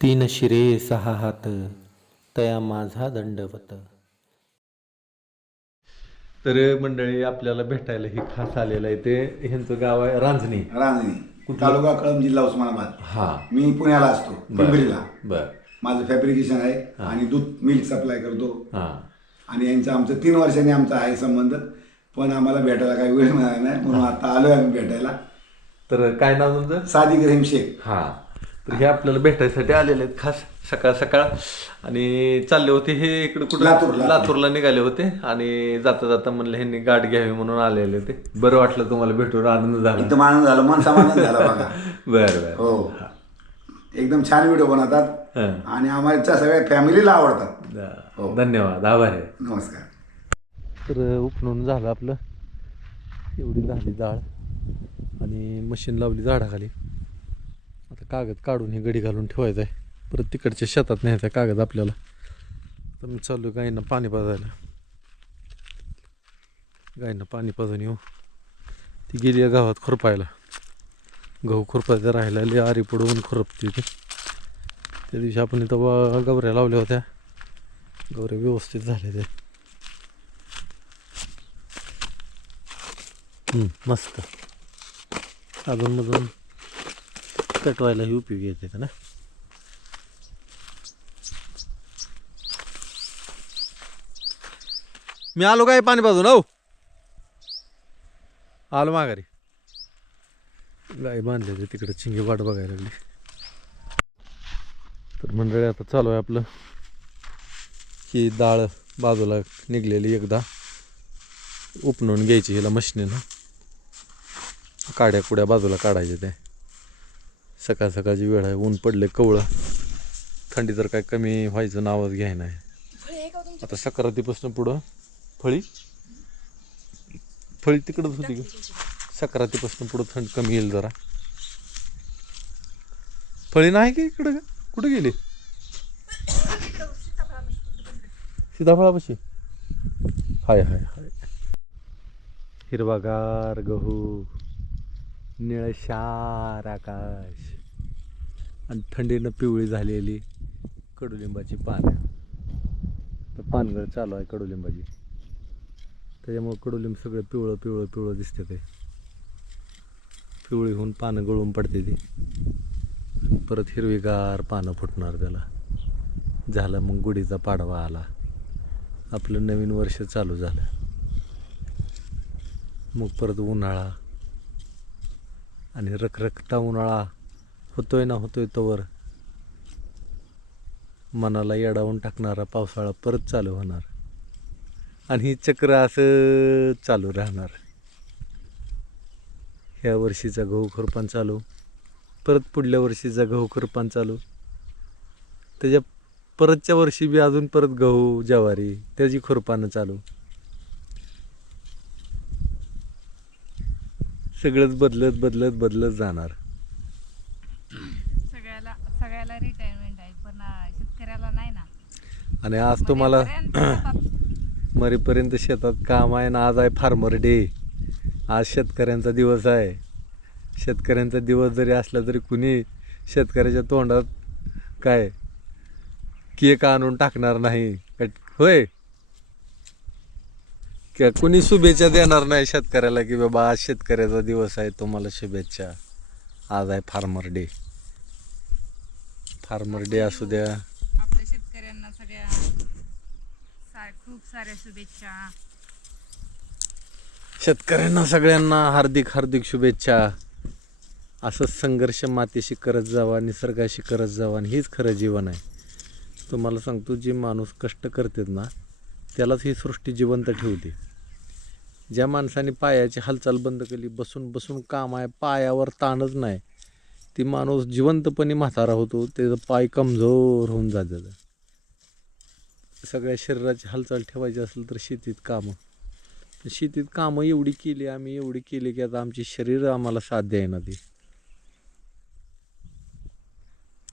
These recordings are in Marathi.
तीन शिरे सहा हात तया माझा दंडवत. तर मंडळी आपल्याला भेटायला ही खास आलेलं आहे ते. ह्यांचं गाव आहे रांजणी. रांजणी. तालुका कळंब जिल्हा उस्मानाबाद. हा. मी पुण्याला असतो पिंपरीला. बर. माझं फॅब्रिकेशन आहे आणि दूध मिल्क सप्लाय करतो. हा. आणि यांचं आमचं तीन वर्षांनी आमचा आहे संबंध पण आम्हाला भेटायला काही वेळ मिळाला नाही म्हणून आता आलोय आम्ही भेटायला. तर काय नाव तुमचं? सादिक रहीम शेख हा. तर हे आपल्याला भेटायसाठी आलेले आहेत. खास सकाळ सकाळ. आणि चालले होते हे इकडे कुठं? लातूर, लातूर. लातूरला निघाले होते. आणि जाता जाता म्हणलं ह्यांनी गाठ घ्यावी म्हणून आलेले होते. बरं वाटलं तुम्हाला भेटून आनंद झाला. एकदम आनंद झाला मन समाधान झाला बघा. बरं बरं. हो. एकदम छान व्हिडिओ बनवतात. आणि आम्हाला सगळ्या फॅमिलीला आवडतात. हो. धन्यवाद. आभार आहे. नमस्कार. तर उपणून झालं आपलं. एवढी झाली डाळ आणि मशीन लावली झाडाखाली. आता कागद काढून ही गडी घालून ठेवायचं आहे परत तिकडच्या शेतात न्यायचा आहे कागद आपल्याला. तर मी चालू गाईंना पाणी पाजायला. गाईंना पाणी पाजून येऊ. ती गेली आहे गावात खुरपायला. गहू खुरपायचा राहिला लय आरी पडवून खुरपते ती. त्या दिवशी आपण इथं वा- गवऱ्या लावल्या होत्या. गवऱ्या व्यवस्थित झाल्या त्या. मस्त. अजून मधून कटवायलाही उपयोगी येते का ना? मी आलो काय पाणी बाजून हो आलो माघारी. गाय बांधले ते तिकडे चिंगी वाट बघायला लागली. तर मंडळी आता चालू आहे आपलं. ही डाळ बाजूला निघलेली एकदा. उपणून घ्यायची हिला मशिनीनं. काड्या कुड्या बाजूला काढायचे त्या. सकाळ सकाळची वेळ आहे ऊन पडले कवळं. थंडी तर काय कमी व्हायचं नावच घ्याय नाही आता सक्रातीपासून पुढं फळी. फळी तिकडंच होती ग सक्रातीपासून पुढं थंड कमी येईल जरा. फळी नाही की इकडं? ग? कुठं गेली? सीताफळापाशी. हाय हाय हाय. हिरवागार गहू निळशार आकाश. आणि थंडीनं पिवळी झालेली कडुलिंबाची पानं. तर पानगळ चालू आहे कडुलिंबाची. त्याच्यामुळं कडुलिंब सगळं पिवळं पिवळं पिवळं दिसते ते. पिवळी होऊन पानं गळून पडते ती. परत हिरवीगार पानं फुटणार त्याला. झालं मग गुढीचा पाडवा आला. आपलं नवीन वर्ष चालू झालं. मग परत उन्हाळा आणि रखरखता उन्हाळा होतोय ना होतोय तोवर मनाला येडावून टाकणारा पावसाळा परत चालू होणार. आणि ही चक्र असं चालू राहणार. ह्या वर्षीचा गहू खुरपान चालू. परत पुढल्या वर्षीचा गहू खुरपान चालू. त्याच्या परतच्या वर्षी बी अजून परत गहू ज्वारी त्याची खुरपानं चालू. सगळंच बदलत बदलत बदलत जाणार सगळ्याला सगळ्याला रिटायरमेंट आहे पण अं, शेतकऱ्याला नाही ना आणि आज तुम्हाला मरीपर्यंत शेतात काम आहे ना आज आहे फार्मर डे आज शेतकऱ्यांचा दिवस आहे. शेतकऱ्यांचा दिवस जरी असला तरी कुणी शेतकऱ्याच्या तोंडात काय केक आणून टाकणार नाही. होय? का कुणी शुभेच्छा देणार नाही शेतकऱ्याला की बाबा आज शेतकऱ्याचा दिवस आहे तुम्हाला शुभेच्छा. आज आहे फार्मर डे फार्मर डे असू द्या आपल्या शेतकऱ्यांना सगळ्या सा- खूप साऱ्या शुभेच्छा. शेतकऱ्यांना सगळ्यांना हार्दिक हार्दिक शुभेच्छा. असंच संघर्ष मातीशी करत जावा निसर्गाशी करत जावा आणि हेच खरं जीवन आहे. तुम्हाला सांगतो जे माणूस कष्ट करतात ना त्यालाच ही सृष्टी जिवंत ठेवते. ज्या माणसाने पायाची हालचाल बंद केली बसून बसून काम आहे पायावर ताणच नाही ती माणूस जिवंतपणे म्हातारा होतो त्याचं पाय कमजोर होऊन जातात. सगळ्या शरीराची हालचाल ठेवायची असेल तर शेतीत कामं. शेतीत कामं एवढी केली आम्ही एवढी केली की आता आमची शरीर आम्हाला साथ द्यायना ती.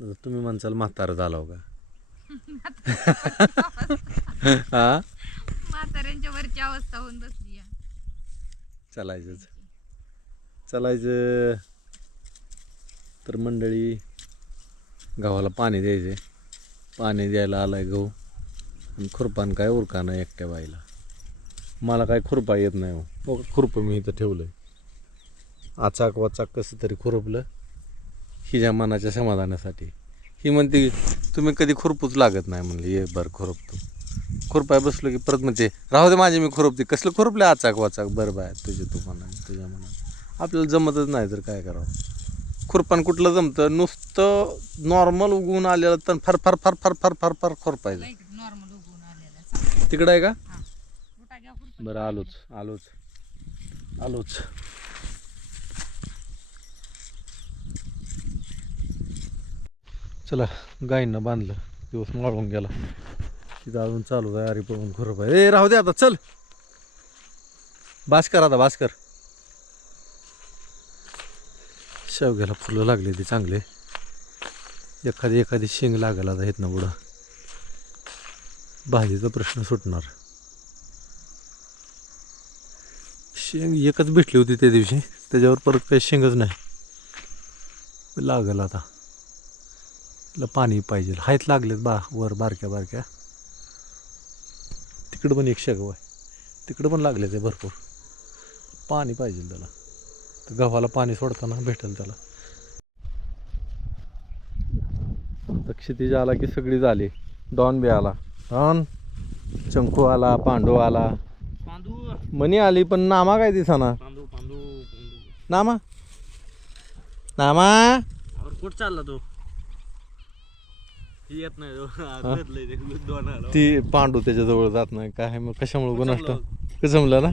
आता तुम्ही म्हणसाल म्हातारा झाला का? हा म्हाताऱ्यांच्या वरची अवस्था होऊन बसली आहे. चालायचंच. चालायचं. तर मंडळी गव्हाला पाणी द्यायचे पाणी द्यायला आलाय गहू. खुरपान काय उरका नाही एकट्या बाईला. मला काय खुरपा येत नाही हो. खुरपं मी इथं ठेवलं आहे आचाक वाचाक कसं तरी खुरपलं हिच्या मनाच्या समाधानासाठी. ही म्हणते तुम्ही कधी खुरपूच लागत नाही म्हणले. ये बरं खुरपतो. खुरपाय बसलो की परत म्हणते राहू दे माझे मी खुरपते. कसलं खुरपले आचाक वाचाक? बरं बाय तुझे तू म्हणा तुझ्या मनात आपल्याला जमतच नाही तर काय करावं? खुरपान कुठलं जमतं? नुसतं नॉर्मल उगवून आलेलं तर फार फार फार फार फार फार फार खुरपायचं नॉर्मल उगवून आलेला चांगला. तिकडं आहे का. बरं आलोच आलोच आलोच. चला गायींना बांधलं. दिवस माळून गेला. तिथं अजून चालू आहे अरे पळून खुरप आहे ए राहू दे आता चल. भास्कर आता भास्कर. शेवग्याला फुलं लागली ती चांगले. एखादी एखादी शेंग लागेल आता येत ना पुढं. भाजीचा प्रश्न सुटणार. शेंग एकच भेटली होती त्या दिवशी त्याच्यावर परत काही शेंगच नाही. लागल आता. तिला पाणी पाहिजे. हायत लागलेत बा वर बारक्या बारक्या. तिकडं पण एक शेगाव आहे तिकडं पण लागले ते भरपूर. पाणी पाहिजे त्याला. तर गव्हाला पाणी सोडताना भेटेल त्याला. तर क्षितिज आला की सगळी झाली. डॉन बी आला. डॉन चंकू आला पांडू आला पांडू मनी आली पण नामा काय दिसाना? पांडू पांडू पांडू. नामा? नामा? कुठं चालला तो? ही येत नाही तो बदलय ते दोन आलो. ती पांडू त्याच्याजवळ जात नाही. काय मग कशामुळे गुणाष्ट जमलं ना?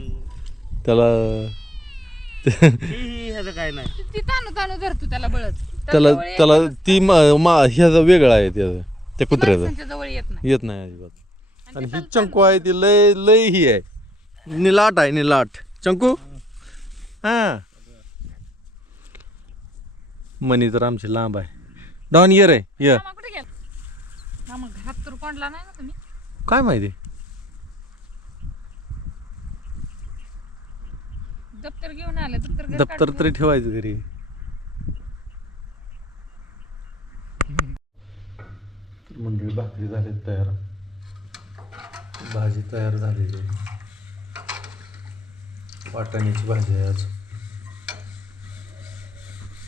त्याला ही काय नाही. ती तानू तानू धरतो त्याला त्याला त्याला ती ह्याचा वेगळा आहे त्याचं. त्या कुत्र्याचं माणसांच्या जवळ येत नाही. येत नाही अजिबात. आणि ही चंकू आहे ती लय लय ही आहे. निलाट आहे निलाट. चंकू? हा. मनी तर आमची लांब आहे. डॉन ये रे ये. मामा कुठे गेला? हा मग घरात तर कोणला नाही ना तुम्ही? काय माहिती? दप्तर घेऊन आले दप्तर घरी दप्तर काढून तरी ठेवायचं घरी तर मंडळी भाकरी झाली तयार. भाजी तयार झालेली आहे. वाटाण्याची भाजी आहे आज.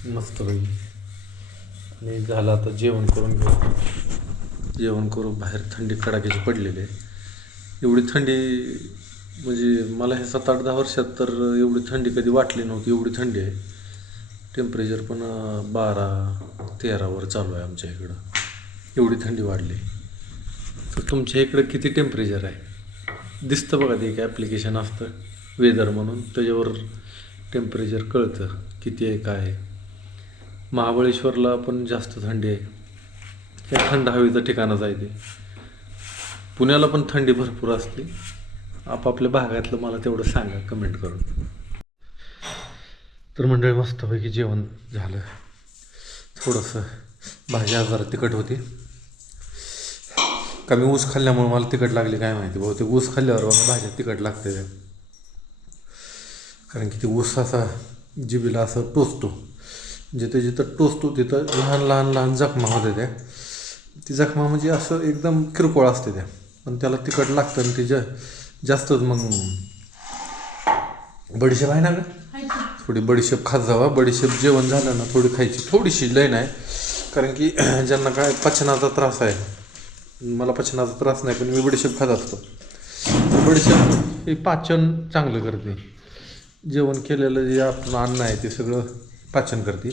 मस्त होईल. आणि झालं आता जेवण करून घेऊ. जेवण करून बाहेर थंडी कडाक्याची पडलेली आहे. एवढी थंडी म्हणजे मला हे सात आठ दहा वर्षात तर एवढी थंडी कधी वाटली नव्हती एवढी थंडी आहे. टेम्परेचर पण बारा तेरावर चालू आहे आमच्या इकडं. एवढी थंडी वाढली. तर तुमच्या इकडं किती टेम्परेचर आहे? दिसतं बघा ते एक ॲप्लिकेशन असतं वेदर म्हणून. त्याच्यावर टेम्परेचर कळतं किती आहे काय आहे. महाबळेश्वरला पण जास्त थंडी आहे. हे थंड हवेचं ठिकाणच आहे ते. पुण्याला पण थंडी भरपूर असते. आपापल्या भागातलं मला तेवढं सांगा कमेंट करून. तर मंडळी मस्तपैकी जेवण झालं. थोडंसं भाजी जरा तिखट होती. कमी ऊस खाल्ल्यामुळे मला तिखट लागली काय माहिती. बहुतेक ऊस खाल्ल्यावर बघा भाज्या तिखट लागते. त्या कारण की ती ऊस असा जिबीला असं टोचतो. जिथं जिथं टोचतो तिथं लहान लहान लहान जखमा होते त्या. ती जखमा म्हणजे असं एकदम किरकोळ असते त्या. पण त्याला तिखट लागतं आणि ते जा जास्तच मग बडीशेप आहे ना ग? थोडी बडीशेप खात जावा. बडीशेप जेवण झालं ना थोडी खायची. थोडीशी लय नाही. कारण की ज्यांना काय पचनाचा त्रास आहे मला पचनाचा त्रास नाही पण मी बडीशेप खात असतो. बडीशेप हे पाचन चांगलं करते. जेवण केलेलं जे आपण अन्न आहे ते सगळं पाचन करते.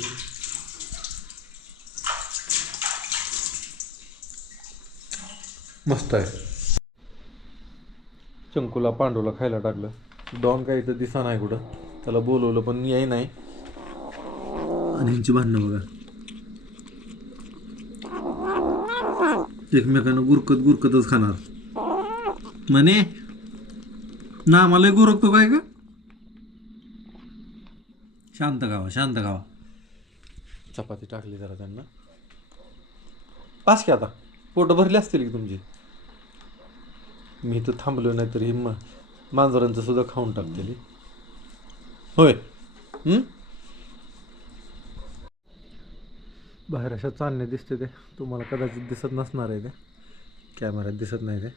मस्त आहे. चंकूला पांडूला खायला टाकलं. डॉन काही तर दिसा नाही कुठं. त्याला बोलवलं पण याही नाही. आणि ह्यांची भांडणं बघा. एकमेकांना गुरकत गुरकतच खाणार. म्हणे ना मला गुरकतो काय का शांत गावा शांत गावा. चपाती टाकली जरा त्यांना. पास की आता? पोटं भरली असतील की तुमची? मी तर थांबलो नाही तरी मांजरांचं सुद्धा खाऊन टाकतील होय हं? बाहेर अशा चालणे दिसते ते. तुम्हाला कदाचित दिसत नसणार आहे ते. कॅमेऱ्यात दिसत नाही ते.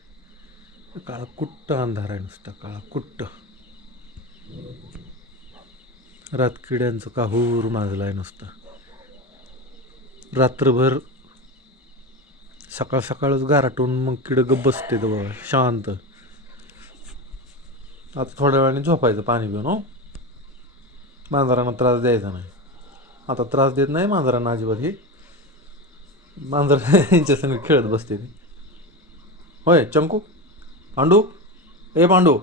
काळा कुट्ट अंधार आहे नुसता काळा कुट्ट. रातकिड्यांचं काहूर माजला आहे नुसता. रात्रभर सकाळ सकाळच गाराटून मग किड गप बसते तर बाबा शांत. आता थोड्या वेळाने झोपायचं पाणी पिऊन हो. मांजरांना त्रास द्यायचा नाही. आता त्रास देत नाही मांजरांना अजिबात ही. मांजर यांच्या संग खेळत बसते ती होय चंकू? पांडू? ए पांडू.